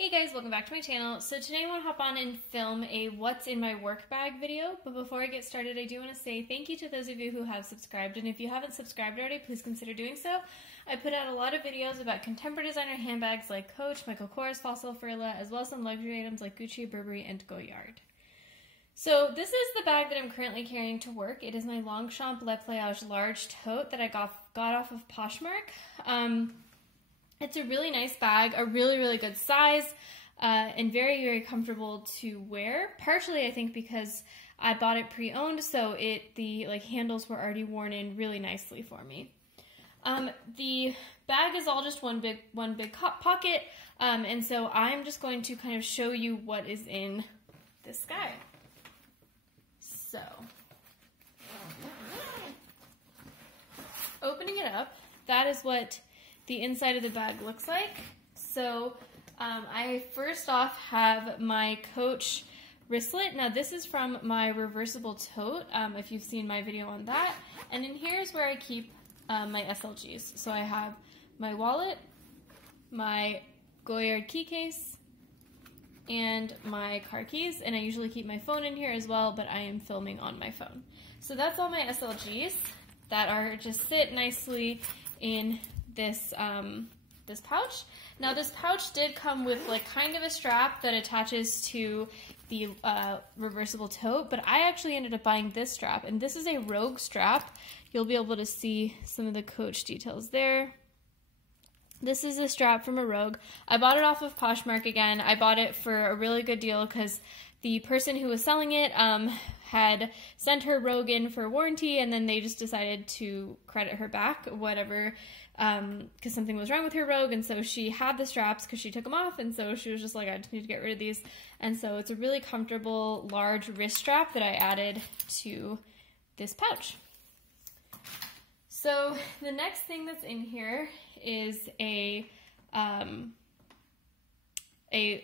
Hey guys, welcome back to my channel. So today I want to hop on and film a what's in my work bag video, but before I get started I do want to say thank you to those of you who have subscribed, and if you haven't subscribed already, please consider doing so. I put out a lot of videos about contemporary designer handbags like Coach, Michael Kors, Fossil Furla, as well as some luxury items like Gucci, Burberry, and Goyard. So this is the bag that I'm currently carrying to work. It is my Longchamp Le Pliage large tote that I got off of Poshmark. It's a really nice bag, a really good size, and very comfortable to wear. Partially, I think, because I bought it pre-owned, so the handles were already worn in really nicely for me. The bag is all just one big pocket, and so I'm just going to kind of show you what is in this guy. So, opening it up, that is what the inside of the bag looks like. So I first off have my Coach wristlet. Now this is from my reversible tote, if you've seen my video on that. And in here is where I keep my SLGs. So I have my wallet, my Goyard key case, and my car keys. And I usually keep my phone in here as well, but I am filming on my phone. So that's all my SLGs that are just sit nicely in this pouch. Now this pouch did come with kind of a strap that attaches to the reversible tote, but I actually ended up buying this strap, and this is a Rogue strap. You'll be able to see some of the Coach details there. This is a strap from a Rogue. I bought it off of Poshmark again. I bought it for a really good deal because the person who was selling it had sent her Rogue in for warranty, and then they just decided to credit her back whatever, because something was wrong with her Rogue, and so she had the straps because she took them off, and so she was just like, I just need to get rid of these. And so it's a really comfortable large wrist strap that I added to this pouch. So the next thing that's in here is a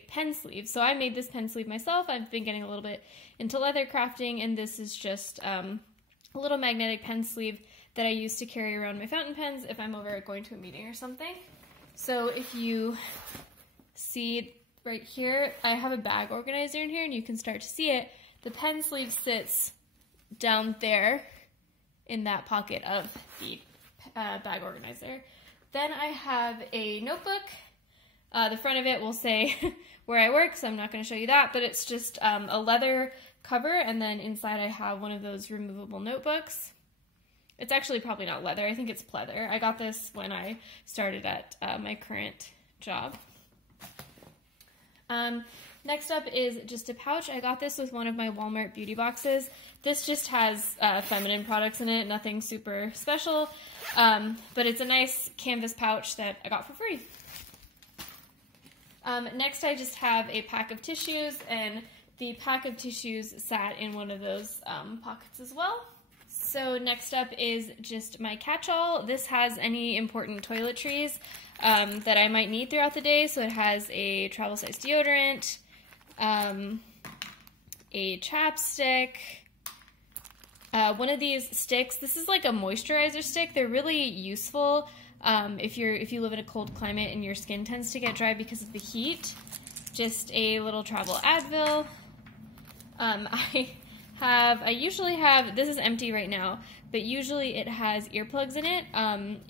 pen sleeve. So I made this pen sleeve myself. I've been getting a little bit into leather crafting, and this is just a little magnetic pen sleeve that I use to carry around my fountain pens if I'm over going to a meeting or something. So if you see right here, I have a bag organizer in here, and you can start to see it. The pen sleeve sits down there in that pocket of the bag organizer. Then I have a notebook. The front of it will say where I work, so I'm not going to show you that, but it's just a leather cover, and then inside I have one of those removable notebooks. It's actually probably not leather, I think it's pleather. I got this when I started at my current job. Next up is just a pouch. I got this with one of my Walmart beauty boxes. This just has feminine products in it, nothing super special, but it's a nice canvas pouch that I got for free. Next I just have a pack of tissues, and the pack of tissues sat in one of those pockets as well. So next up is just my catch-all. This has any important toiletries that I might need throughout the day. So it has a travel size deodorant, a chapstick, one of these sticks. This is like a moisturizer stick. They're really useful if you live in a cold climate and your skin tends to get dry because of the heat. Just a little travel Advil. I usually have, this is empty right now, but usually it has earplugs in it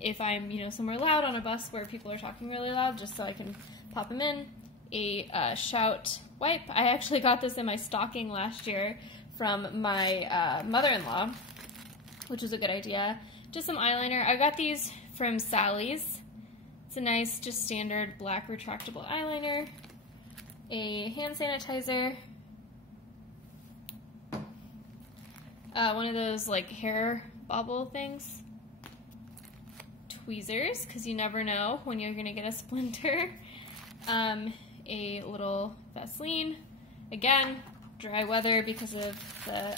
if I'm, somewhere loud on a bus where people are talking really loud, just so I can pop them in. A Shout wipe. I actually got this in my stocking last year from my mother-in-law, which was a good idea. Just some eyeliner. I got these from Sally's. It's a nice, just standard black retractable eyeliner. A hand sanitizer. One of those hair bobble things. Tweezers, because you never know when you're gonna get a splinter. A little Vaseline. Again, dry weather because of the,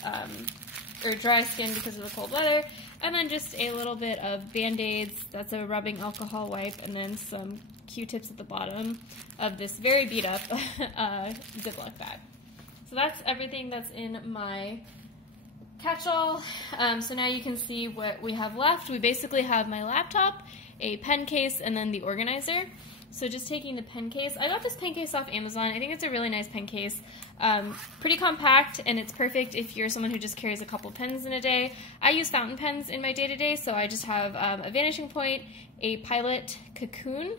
or dry skin because of the cold weather. And then just a little bit of Band-Aids. That's a rubbing alcohol wipe, and then some Q-tips at the bottom of this very beat up Ziploc bag. So that's everything that's in my catch-all. So now you can see what we have left. We basically have my laptop, a pen case, and then the organizer. So just taking the pen case. I got this pen case off Amazon. I think it's a really nice pen case. Pretty compact, and it's perfect if you're someone who just carries a couple pens in a day. I use fountain pens in my day-to-day, so I just have a vanishing point, a Pilot Cocoon,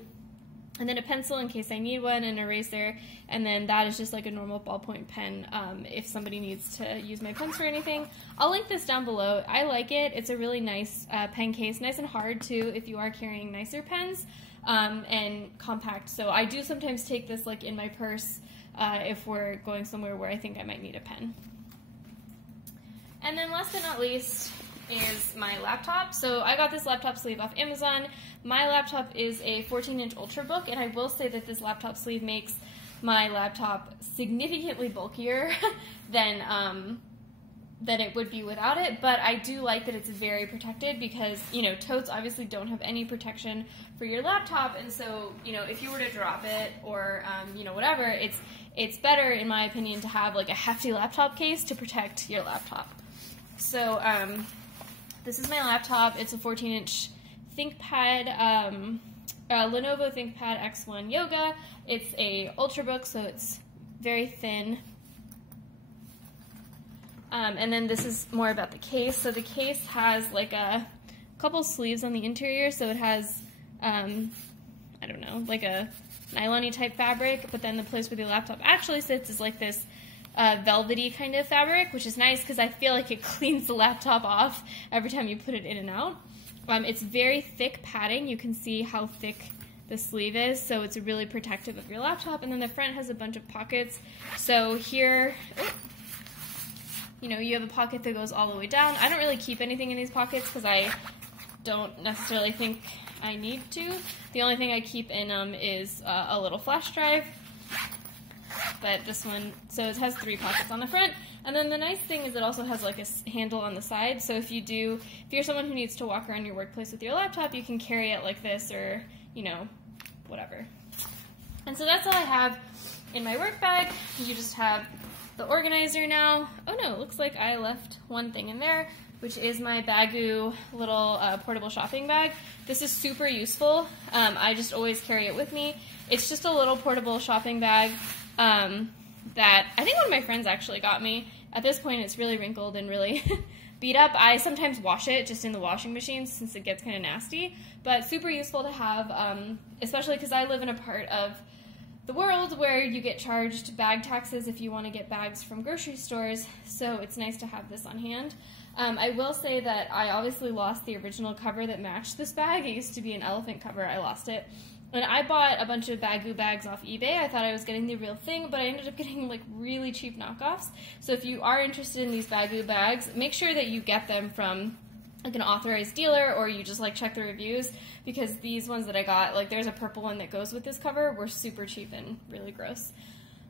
and then a pencil in case I need one, an eraser, and then that is just like a normal ballpoint pen if somebody needs to use my pens for anything. I'll link this down below. I like it. It's a really nice pen case, nice and hard too if you are carrying nicer pens, and compact. So I do sometimes take this like in my purse if we're going somewhere where I think I might need a pen. And then last but not least is my laptop. So I got this laptop sleeve off Amazon. My laptop is a 14-inch Ultrabook, and I will say that this laptop sleeve makes my laptop significantly bulkier than it would be without it, but I do like that it's very protected because, you know, totes obviously don't have any protection for your laptop, and so, you know, if you were to drop it or, you know, whatever, it's better, in my opinion, to have like a hefty laptop case to protect your laptop. So, this is my laptop. It's a 14-inch ThinkPad, Lenovo ThinkPad X1 Yoga. It's a Ultrabook, so it's very thin. And then this is more about the case. So the case has like a couple sleeves on the interior, so it has, I don't know, like a nylon-y type fabric, but then the place where the laptop actually sits is like this velvety kind of fabric, which is nice because I feel like it cleans the laptop off every time you put it in and out. It's very thick padding. You can see how thick the sleeve is, so it's really protective of your laptop. And then the front has a bunch of pockets. So here, you know, you have a pocket that goes all the way down. I don't really keep anything in these pockets because I don't necessarily think I need to. The only thing I keep in them is a little flash drive. But this one, so it has 3 pockets on the front. And then the nice thing is it also has like a handle on the side. So if you're someone who needs to walk around your workplace with your laptop, you can carry it like this or, you know, whatever. And so that's all I have in my work bag. You just have the organizer now. Oh no, it looks like I left one thing in there, which is my Baggu little portable shopping bag. This is super useful. I just always carry it with me. It's just a little portable shopping bag that I think one of my friends actually got me. At this point, it's really wrinkled and really beat up. I sometimes wash it just in the washing machine since it gets kind of nasty, but super useful to have, especially because I live in a part of the world where you get charged bag taxes if you want to get bags from grocery stores, so it's nice to have this on hand. I will say that I obviously lost the original cover that matched this bag. It used to be an elephant cover. I lost it. And I bought a bunch of Baggu bags off eBay. I thought I was getting the real thing, but I ended up getting like really cheap knockoffs. So if you are interested in these Baggu bags, make sure that you get them from like an authorized dealer, or you just like check the reviews, because these ones that I got, like there's a purple one that goes with this cover, were super cheap and really gross.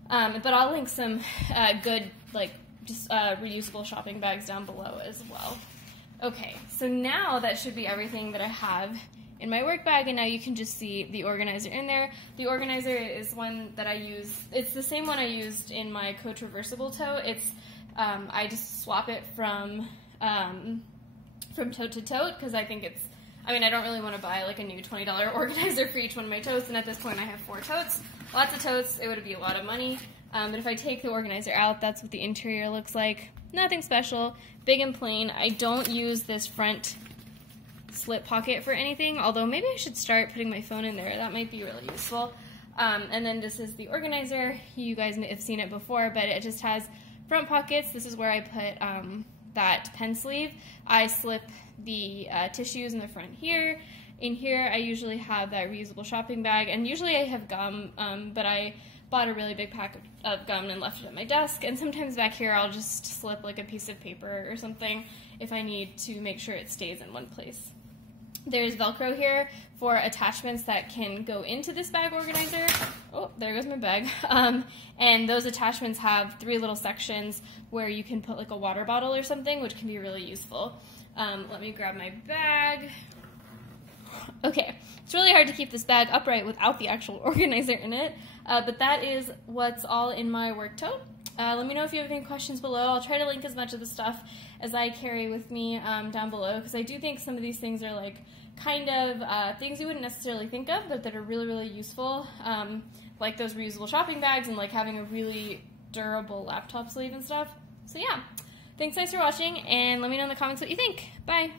But I'll link some good like just reusable shopping bags down below as well. Okay, so now that should be everything that I have in my work bag, and now you can just see the organizer in there. The organizer is one that I use. It's the same one I used in my Coach Reversible Tote. It's I just swap it from tote to tote because I think it's, I mean, I don't really want to buy like a new $20 organizer for each one of my totes, and at this point I have 4 totes. Lots of totes, it would be a lot of money. But if I take the organizer out, that's what the interior looks like. Nothing special, big and plain. I don't use this front slip pocket for anything, although maybe I should start putting my phone in there. That might be really useful. And then this is the organizer. You guys have seen it before, but it just has front pockets. This is where I put that pen sleeve. I slip the tissues in the front here. In here, I usually have that reusable shopping bag, and usually I have gum, but I bought a really big pack of gum and left it at my desk, and sometimes back here I'll just slip like a piece of paper or something if I need to make sure it stays in one place. There's Velcro here for attachments that can go into this bag organizer. Oh, there goes my bag. And those attachments have 3 little sections where you can put like a water bottle or something, which can be really useful. Let me grab my bag. Okay, it's really hard to keep this bag upright without the actual organizer in it, but that is what's all in my work tote. Let me know if you have any questions below. I'll try to link as much of the stuff as I carry with me down below, because I do think some of these things are like kind of things you wouldn't necessarily think of, but that are really, really useful, like those reusable shopping bags and like having a really durable laptop sleeve and stuff. So yeah, thanks guys for watching, and let me know in the comments what you think. Bye!